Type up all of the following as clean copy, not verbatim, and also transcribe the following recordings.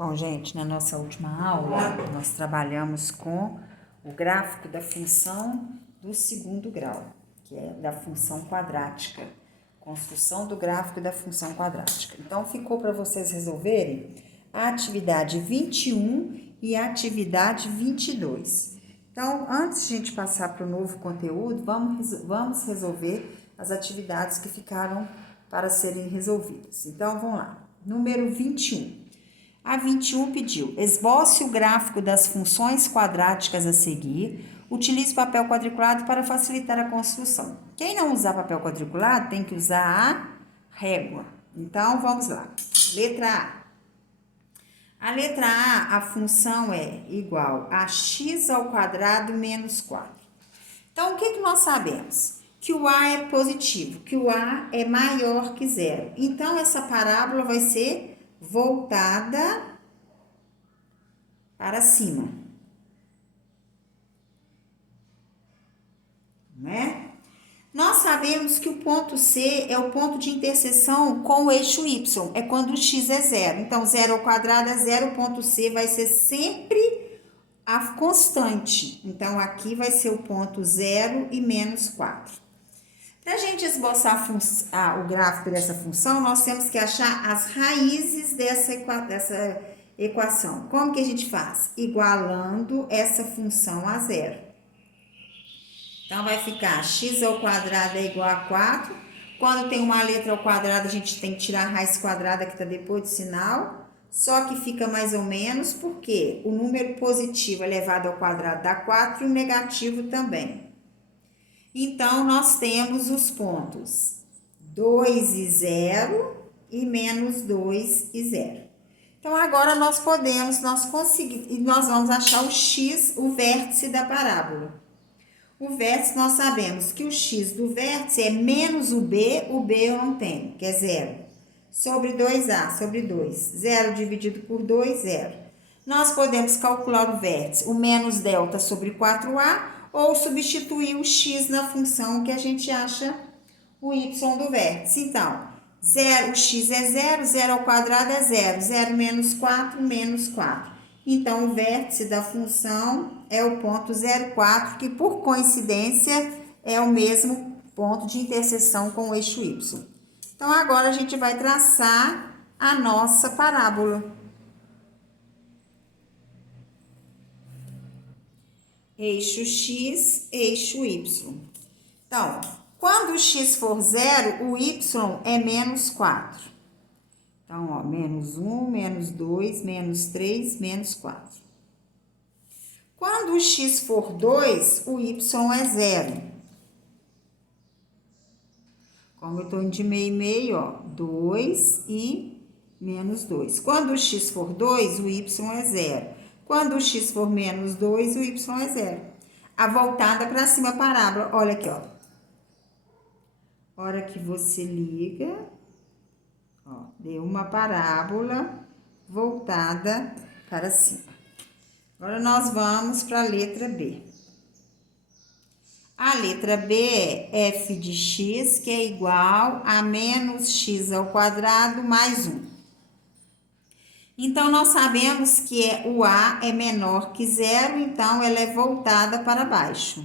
Bom, gente, na nossa última aula, nós trabalhamos com o gráfico da função do segundo grau, que é da função quadrática, construção do gráfico da função quadrática. Então, ficou para vocês resolverem a atividade 21 e a atividade 22. Então, antes de a gente passar para o novo conteúdo, vamos resolver as atividades que ficaram para serem resolvidas. Então, vamos lá. Número 21. A 21 pediu: esboce o gráfico das funções quadráticas a seguir. Utilize papel quadriculado para facilitar a construção. Quem não usar papel quadriculado tem que usar a régua. Então, vamos lá. Letra A. A letra A, a função é igual a x ao quadrado menos 4. Então, o que nós sabemos? Que o A é positivo, que o A é maior que zero. Então, essa parábola vai ser voltada para cima, né? Nós sabemos que o ponto C é o ponto de interseção com o eixo Y, é quando o x é zero. Então, 0 ao quadrado é zero, o ponto C vai ser sempre a constante. Então, aqui vai ser o ponto 0 e menos 4. Para a gente esboçar o gráfico dessa função, nós temos que achar as raízes dessa equação. Como que a gente faz? Igualando essa função a zero. Então, vai ficar x ao quadrado é igual a 4. Quando tem uma letra ao quadrado, a gente tem que tirar a raiz quadrada que está depois do sinal. Só que fica mais ou menos porque o número positivo elevado ao quadrado dá 4 e o negativo também. Então, nós temos os pontos 2 e 0 e menos 2 e 0. Então, agora nós vamos achar o x, o vértice da parábola. O vértice, nós sabemos que o x do vértice é menos o b eu não tenho, que é 0. Sobre 2a, sobre 2. 0 dividido por 2, 0. Nós podemos calcular o vértice, o menos delta sobre 4a, ou substituir o x na função que a gente acha o y do vértice. Então, 0, o x é 0, 0 ao quadrado é 0, 0 menos 4, menos 4. Então, o vértice da função é o ponto 0,4, que por coincidência é o mesmo ponto de interseção com o eixo y. Então, agora a gente vai traçar a nossa parábola. Eixo x, eixo y. Então, quando o x for 0, o y é menos 4. Então, ó, menos 1, menos 2, menos 3, menos 4. Quando o x for 2, o y é 0. Como eu estou de meio e meio, ó, 2 e menos 2. Quando o x for 2, o y é 0. Quando o x for menos 2, o y é 0. A voltada para cima parábola, olha aqui, ó. Hora que você liga, ó, deu uma parábola voltada para cima. Agora, nós vamos para a letra B. A letra B é f de x, que é igual a menos x ao quadrado mais 1. Então, nós sabemos que o A é menor que 0, então ela é voltada para baixo.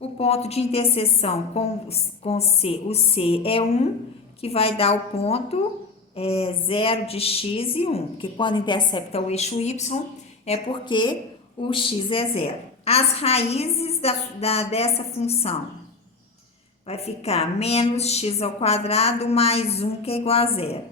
O ponto de interseção com C, o C é 1, que vai dar o ponto 0 de x e 1, porque quando intercepta o eixo y é porque o x é 0. As raízes dessa função vai ficar menos x ao quadrado mais 1, que é igual a 0.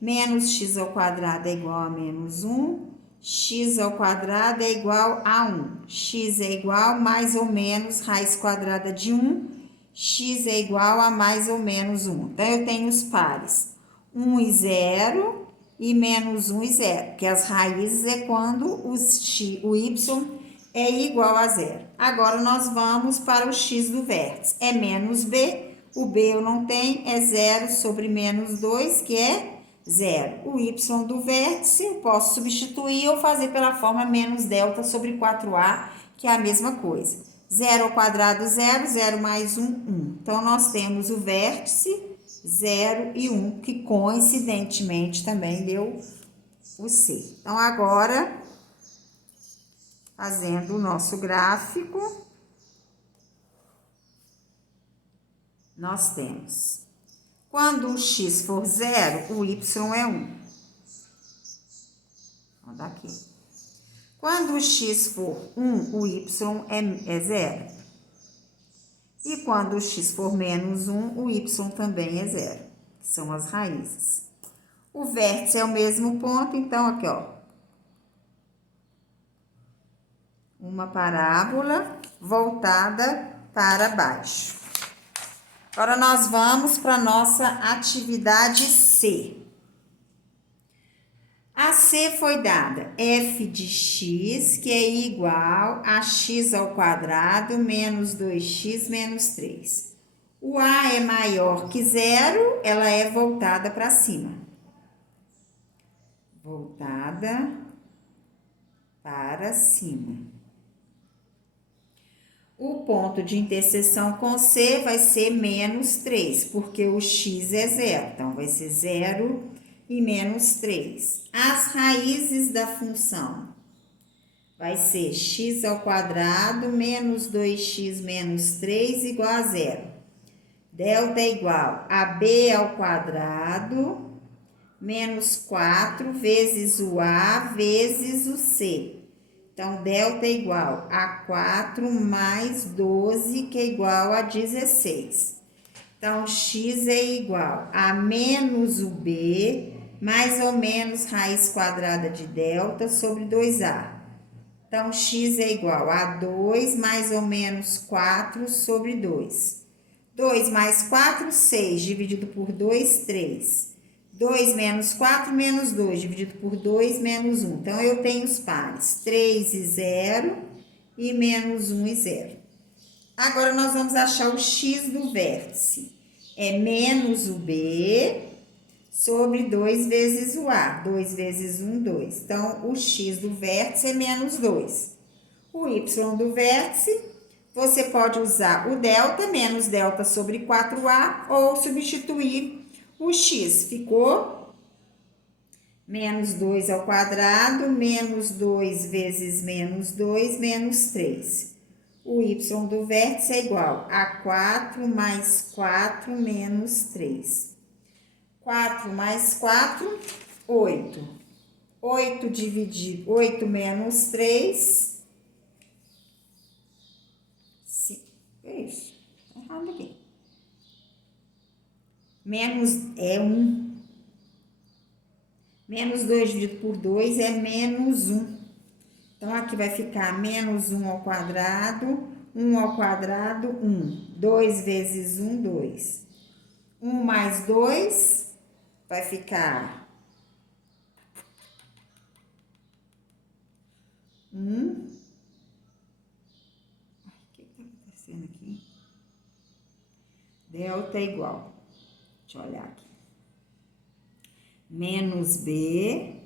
Menos x ao quadrado é igual a menos 1. X ao quadrado é igual a 1. X é igual a mais ou menos raiz quadrada de 1. X é igual a mais ou menos 1. Então, eu tenho os pares 1 e 0 e menos 1 e 0. Porque as raízes é quando o y é igual a 0. Agora, nós vamos para o x do vértice. É menos b, o b eu não tenho, é 0 sobre menos 2, que é 0. O y do vértice eu posso substituir ou fazer pela forma menos delta sobre 4a, que é a mesma coisa. 0 ao quadrado, 0, 0 mais 1, 1. Então, nós temos o vértice 0 e 1, que coincidentemente também deu o C. Então, agora, fazendo o nosso gráfico, nós temos, quando o x for 0, o y é 1. Vamos dar aqui. Quando o x for 1, o y é 0. E quando o x for menos 1, o y também é 0, que são as raízes. O vértice é o mesmo ponto, então aqui, ó, uma parábola voltada para baixo. Agora, nós vamos para a nossa atividade C. A C foi dada f de x, que é igual a x ao quadrado menos 2x menos 3. O A é maior que 0, ela é voltada para cima. Voltada para cima. O ponto de interseção com C vai ser menos 3, porque o x é 0. Então, vai ser 0 e menos 3. As raízes da função vai ser x ao quadrado menos 2x menos 3 igual a 0. Delta é igual a b ao quadrado menos 4 vezes o a vezes o c. Então, delta é igual a 4 mais 12, que é igual a 16. Então, x é igual a menos o b, mais ou menos raiz quadrada de delta sobre 2a. Então, x é igual a 2 mais ou menos 4 sobre 2. 2 mais 4, 6, dividido por 2, 3. 2 menos 4, menos 2, dividido por 2, menos 1. Então, eu tenho os pares 3 e 0 e menos 1 e 0. Agora, nós vamos achar o x do vértice. É menos o b sobre 2 vezes o a. 2 vezes 1, 2. Então, o x do vértice é menos 2. O y do vértice, você pode usar o delta, menos delta sobre 4a, ou substituir o x. Ficou menos 2 ao quadrado, menos 2 vezes menos 2, menos 3. O y do vértice é igual a 4 mais 4 menos 3. 4 mais 4, 8. 8 dividido, 8 menos 3... Isso, tá errado aqui. Menos é 1. Menos 2 dividido por 2 é menos 1. Então, aqui vai ficar menos 1 ao quadrado. 1 ao quadrado, 1. 2 vezes 1, 2. 1 mais 2 vai ficar 1. O que está acontecendo aqui? Delta é igual. Deixa eu olhar aqui. Menos b,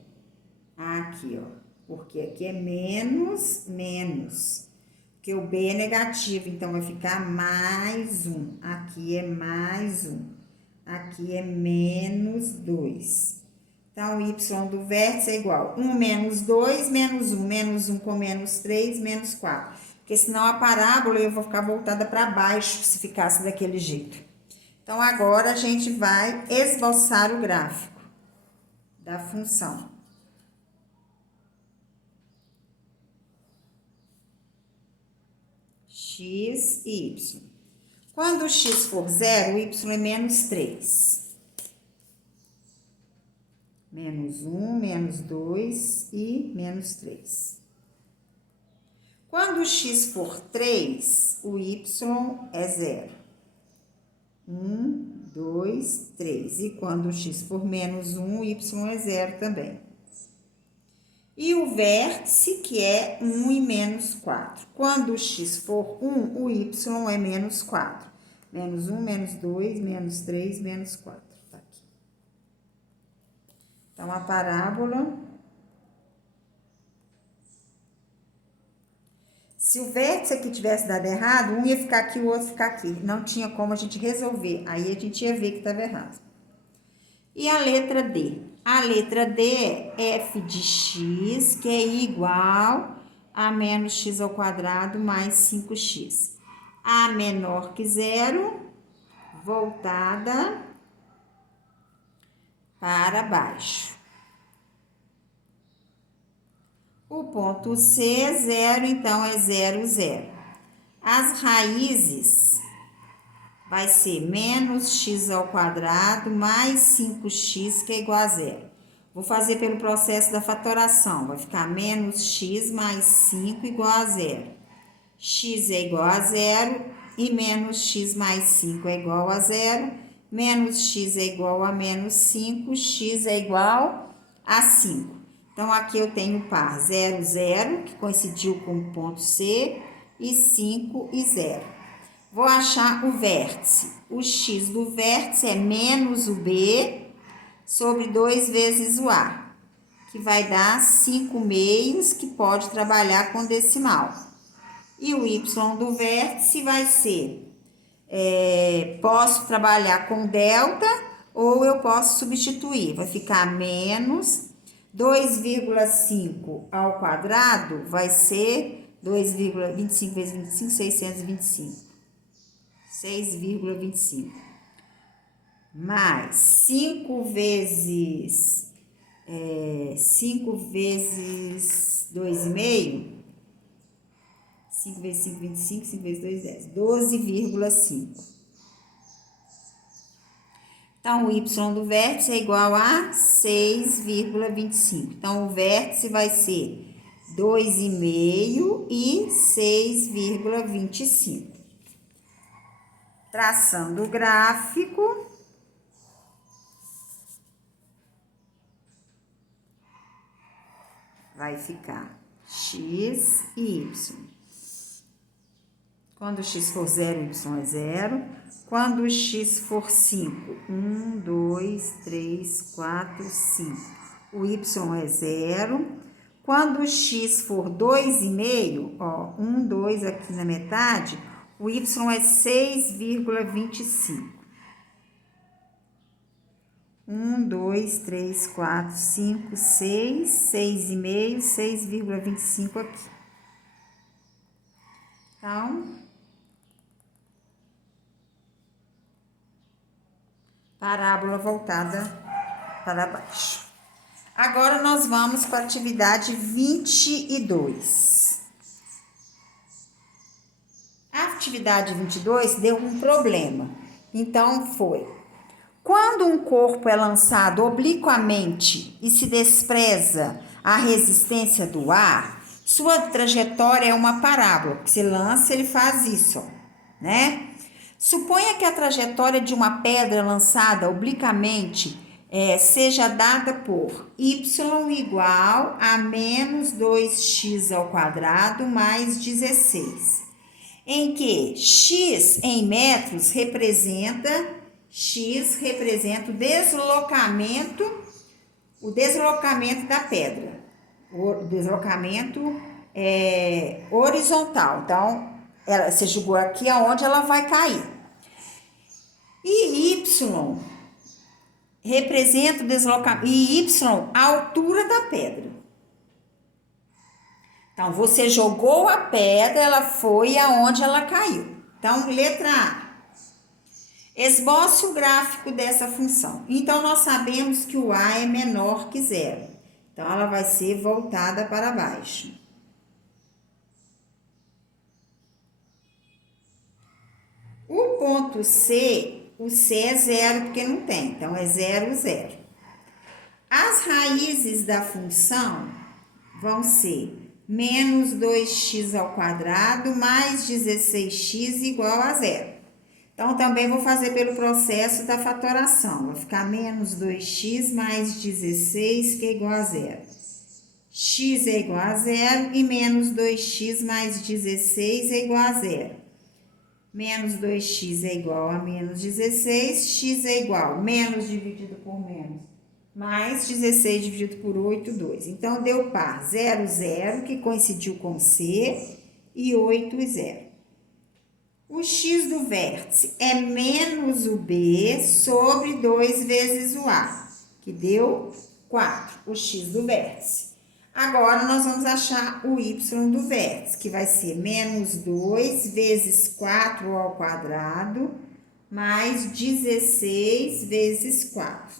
aqui, ó. Porque aqui é menos, menos. Porque o b é negativo, então vai ficar mais 1. Aqui é mais 1. Aqui é menos 2. Então, o y do vértice é igual 1 menos 2, menos 1. Menos 1 com menos 3, menos 4. Porque senão a parábola eu vou ficar voltada para baixo se ficasse daquele jeito. Então, agora a gente vai esboçar o gráfico da função. X e y. Quando o x for 0, o y é menos 3. Menos 1, menos 2 e menos 3. Quando o x for 3, o y é 0. 1, 2, 3. E quando o x for menos 1, o y é 0 também. E o vértice, que é 1 e menos 4. Quando o x for 1, o y é menos 4. Menos 1, menos 2, menos 3, menos 4. Tá aqui. Então, a parábola... Se o vértice aqui tivesse dado errado, um ia ficar aqui, o outro ficar aqui. Não tinha como a gente resolver. Aí a gente ia ver que estava errado. E a letra D? A letra D é f de x, que é igual a menos x ao quadrado mais 5x. A menor que zero, voltada para baixo. O ponto C é zero, então é 0, 0. As raízes vai ser menos x ao quadrado mais 5x, que é igual a zero. Vou fazer pelo processo da fatoração. Vai ficar menos x mais 5 igual a zero. X é igual a zero e menos x mais 5 é igual a zero. Menos x é igual a menos 5, x é igual a 5. Então, aqui eu tenho o par 0, 0, que coincidiu com o ponto C, e 5 e 0. Vou achar o vértice. O x do vértice é menos o B sobre 2 vezes o A, que vai dar 5 meios, que pode trabalhar com decimal. E o y do vértice vai ser, posso trabalhar com delta ou eu posso substituir. Vai ficar menos 2,5 ao quadrado, vai ser 2,25 vezes 25, 625. 6,25. Mais 5 vezes 2,5. 5 vezes 5, 25, 5 vezes 2, 10. 12,5. Então, o y do vértice é igual a 6,25. Então, o vértice vai ser 2,5 e 6,25. Traçando o gráfico, vai ficar x e y. Quando x for 0, y é 0. Quando x for 5, 1, 2, 3, 4, 5. O y é 0. Quando x for 2,5, ó, 1, 2 aqui na metade, o y é 6,25. 1, 2, 3, 4, 5, 6, 6,5, 6,25 aqui. Então, parábola voltada para baixo. Agora, nós vamos para a atividade 22. A atividade 22 deu um problema. Então, foi: quando um corpo é lançado obliquamente e se despreza a resistência do ar, sua trajetória é uma parábola. Se lança, ele faz isso, né? Suponha que a trajetória de uma pedra lançada obliquamente seja dada por y igual a menos 2x ao quadrado mais 16, em que x em metros representa o deslocamento da pedra, o deslocamento horizontal. Então, você jogou aqui aonde ela vai cair. E y representa o deslocamento, e y a altura da pedra. Então, você jogou a pedra, ela foi aonde ela caiu. Então, letra A. Esboce o gráfico dessa função. Então, nós sabemos que o A é menor que zero. Então, ela vai ser voltada para baixo. O ponto C, o C é zero porque não tem. Então, é 0, 0. As raízes da função vão ser menos 2x ao quadrado mais 16x igual a 0. Então, também vou fazer pelo processo da fatoração. Vai ficar menos 2x mais 16, que é igual a 0. X é igual a 0 e menos 2x mais 16 é igual a 0. Menos 2x é igual a menos 16, x é igual a menos dividido por menos, mais 16 dividido por 8, 2. Então, deu par 0, 0, que coincidiu com C, e 8 e 0. O x do vértice é menos o b sobre 2 vezes o a, que deu 4, o x do vértice. Agora, nós vamos achar o y do vértice, que vai ser menos 2 vezes 4 ao quadrado, mais 16 vezes 4.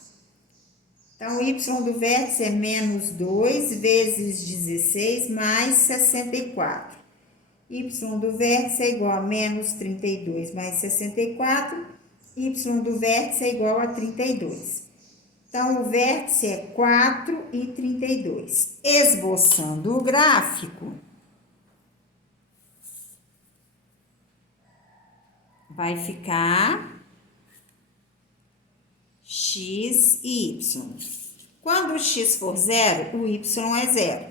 Então, o y do vértice é menos 2 vezes 16 mais 64. Y do vértice é igual a menos 32 mais 64. Y do vértice é igual a 32. Então, o vértice é 4 e 32. Esboçando o gráfico, vai ficar x e y. Quando o x for 0, o y é 0.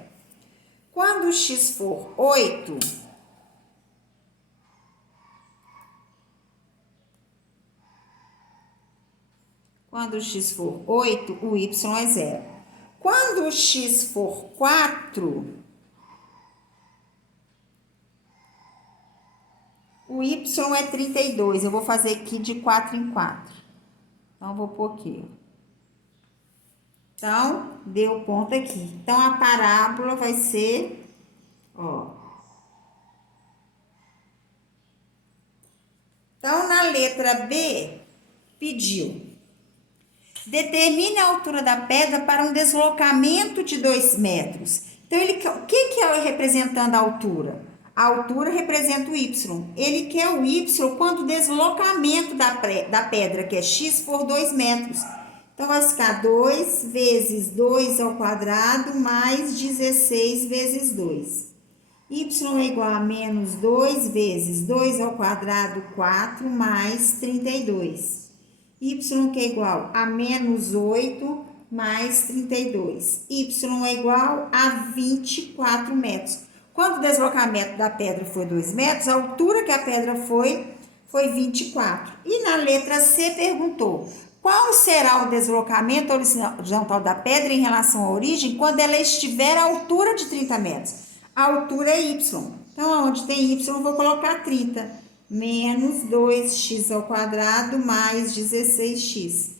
Quando o x for 8, o y é 0. Quando o x for 4, o y é 32. Eu vou fazer aqui de 4 em 4. Então, eu vou pôr aqui. Então, deu ponto aqui. Então, a parábola vai ser, ó. Então, na letra B, pediu: determine a altura da pedra para um deslocamento de 2 metros. Então, o que é representando a altura? A altura representa o y. Ele quer o y quando o deslocamento da pedra, que é x, for 2 metros. Então, vai ficar 2 vezes 2 ao quadrado mais 16 vezes 2. Y é igual a menos 2 vezes 2 ao quadrado, 4, mais 32. Y que é igual a menos 8 mais 32. Y é igual a 24 metros. Quando o deslocamento da pedra foi 2 metros, a altura que a pedra foi 24. E na letra C perguntou: qual será o deslocamento horizontal da pedra em relação à origem quando ela estiver à altura de 30 metros? A altura é y. Então, onde tem y, eu vou colocar 30. Menos 2x ao quadrado mais 16x.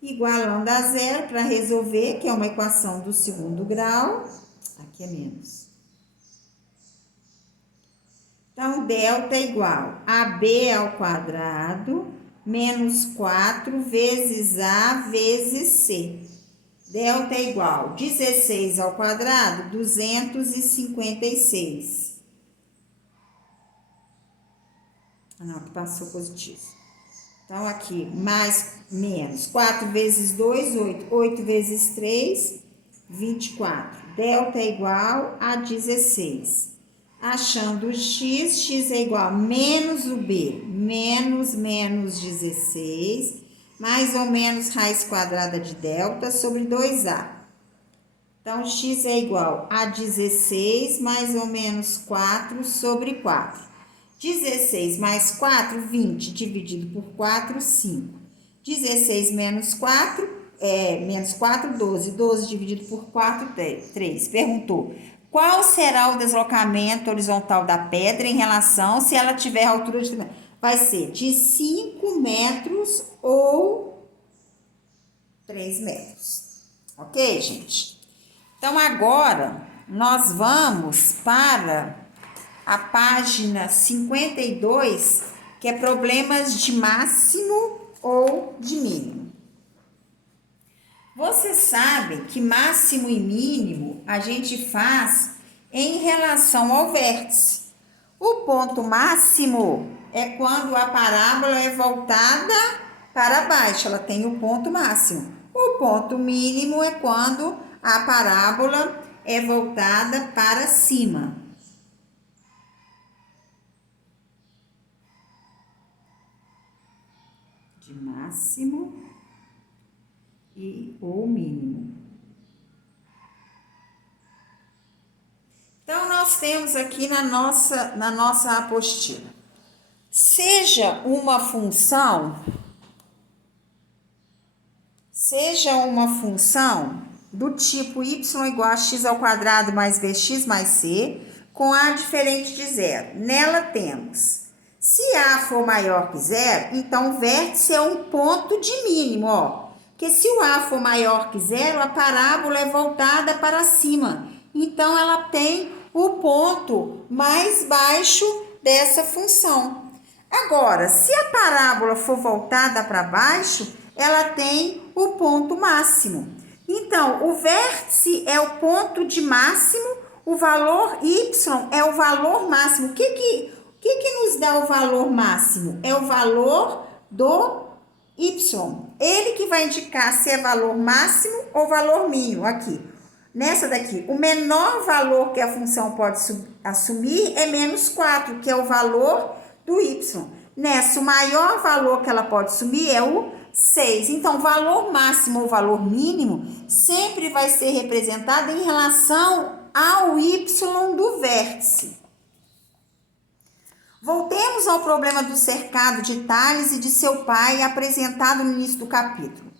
Igualando a zero para resolver, que é uma equação do segundo grau. Aqui é menos. Então, delta é igual a b ao quadrado menos 4 vezes a vezes c. Delta é igual a 16 ao quadrado, 256. Não, aqui passou positivo. Então, aqui, mais, menos. 4 vezes 2, 8. 8 vezes 3, 24. Delta é igual a 16. Achando o x, x é igual a menos o b, menos 16, mais ou menos raiz quadrada de delta sobre 2a. Então, x é igual a 16 mais ou menos 4 sobre 4. 16 mais 4, 20, dividido por 4, 5. 16 menos 4, menos 4, 12. 12 dividido por 4, 3. Perguntou: qual será o deslocamento horizontal da pedra em relação se ela tiver a altura de... Vai ser de 5 metros ou 3 metros. Ok, gente? Então, agora, nós vamos para a página 52, que é problemas de máximo ou de mínimo. Você sabe que máximo e mínimo a gente faz em relação ao vértice. O ponto máximo é quando a parábola é voltada para baixo, ela tem o ponto máximo. O ponto mínimo é quando a parábola é voltada para cima. De máximo e o mínimo. Então, nós temos aqui na nossa apostila. Seja uma função do tipo y igual a x ao quadrado mais bx mais c, com A diferente de zero. Nela temos, se A for maior que zero, então o vértice é um ponto de mínimo, ó. Porque se o A for maior que zero, a parábola é voltada para cima. Então, ela tem o ponto mais baixo dessa função. Agora, se a parábola for voltada para baixo, ela tem o ponto máximo. Então, o vértice é o ponto de máximo, o valor y é o valor máximo. O que nos dá o valor máximo? É o valor do y. Ele que vai indicar se é valor máximo ou valor mínimo aqui. Nessa daqui, o menor valor que a função pode assumir é menos 4, que é o valor do y. Nessa, o maior valor que ela pode assumir é o 6. Então, o valor máximo ou valor mínimo sempre vai ser representado em relação ao y do vértice. Voltemos ao problema do cercado de Tales e de seu pai, apresentado no início do capítulo.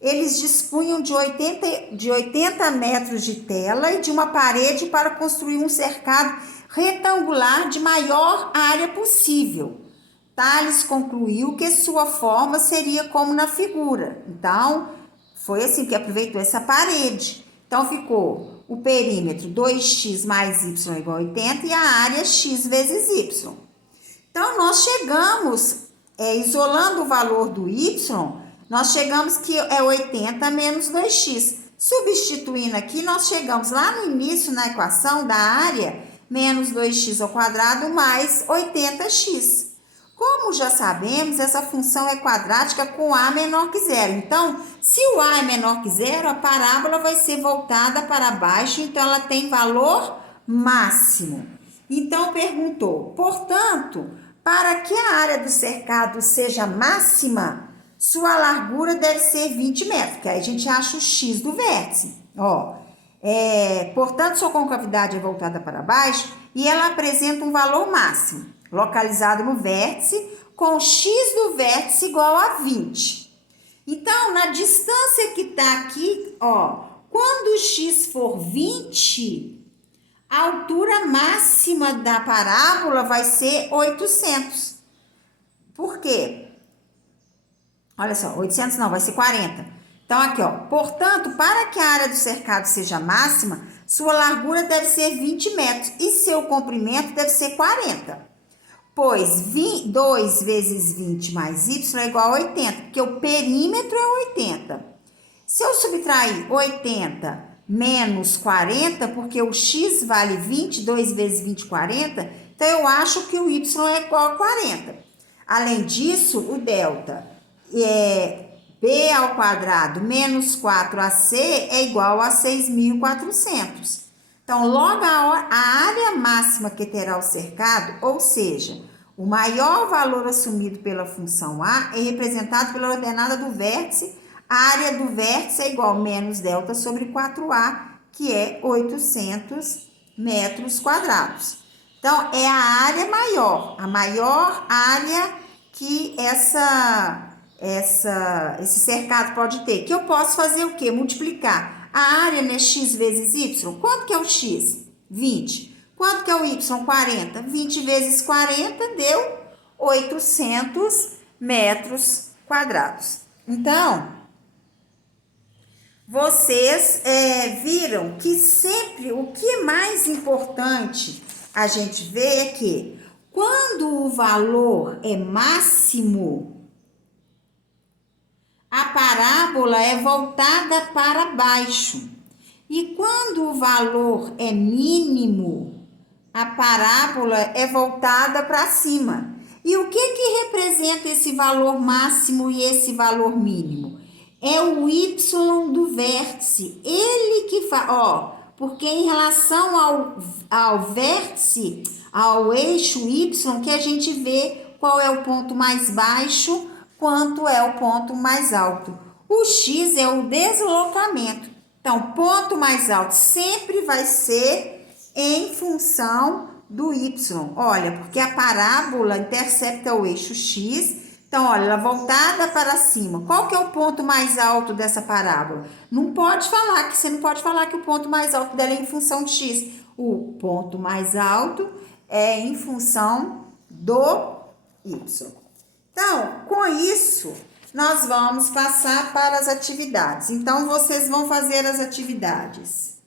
Eles dispunham de 80 metros de tela e de uma parede para construir um cercado retangular de maior área possível. Tales concluiu que sua forma seria como na figura. Então, foi assim que aproveitou essa parede. Então, ficou o perímetro 2x mais y igual a 80 e a área x vezes y. Então, nós chegamos, isolando o valor do y, nós chegamos que é 80 menos 2x. Substituindo aqui, nós chegamos lá no início, na equação da área, menos 2x ao quadrado mais 80x. Como já sabemos, essa função é quadrática com a menor que zero. Então, se o a é menor que zero, a parábola vai ser voltada para baixo, então ela tem valor máximo. Então, perguntou, portanto, para que a área do cercado seja máxima, sua largura deve ser 20 metros, que aí a gente acha o x do vértice. Portanto, sua concavidade é voltada para baixo e ela apresenta um valor máximo, localizado no vértice, com x do vértice igual a 20. Então, na distância que está aqui, quando o x for 20... a altura máxima da parábola vai ser 800. Por quê? Olha só, 800 não, vai ser 40. Então, aqui, portanto, para que a área do cercado seja máxima, sua largura deve ser 20 metros e seu comprimento deve ser 40. Pois 2 vezes 20 mais y é igual a 80, porque o perímetro é 80. Se eu subtrair 80 menos 40, porque o x vale 20, 2 vezes 20, 40, então eu acho que o y é igual a 40. Além disso, o delta é b ao quadrado menos 4ac é igual a 6.400. Então, logo a área máxima que terá o cercado, ou seja, o maior valor assumido pela função a é representado pela ordenada do vértice. A área do vértice é igual a menos delta sobre 4A, que é 800 metros quadrados. Então, é a área maior, a maior área que esse cercado pode ter. Que eu posso fazer o quê? Multiplicar a área, né, x vezes y. Quanto que é o x? 20. Quanto que é o y? 40. 20 vezes 40 deu 800 metros quadrados. Então, vocês viram que sempre o que é mais importante a gente ver é que quando o valor é máximo, a parábola é voltada para baixo. E quando o valor é mínimo, a parábola é voltada para cima. E o que representa esse valor máximo e esse valor mínimo? É o y do vértice. Ele que faz, porque em relação ao vértice, ao eixo y, que a gente vê qual é o ponto mais baixo, quanto é o ponto mais alto. O x é o deslocamento. Então, ponto mais alto sempre vai ser em função do y. Olha, porque a parábola intercepta o eixo x. Então, olha, ela voltada para cima. Qual que é o ponto mais alto dessa parábola? Você não pode falar que o ponto mais alto dela é em função de x. o ponto mais alto é em função do y. Então, com isso, nós vamos passar para as atividades. Então, vocês vão fazer as atividades.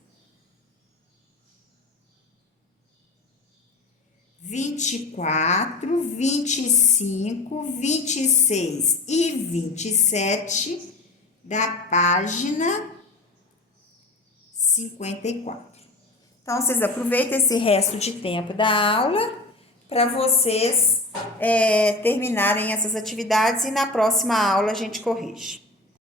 24, 25, 26 e 27 da página 54. Então, vocês aproveitem esse resto de tempo da aula para vocês terminarem essas atividades e na próxima aula a gente corrige.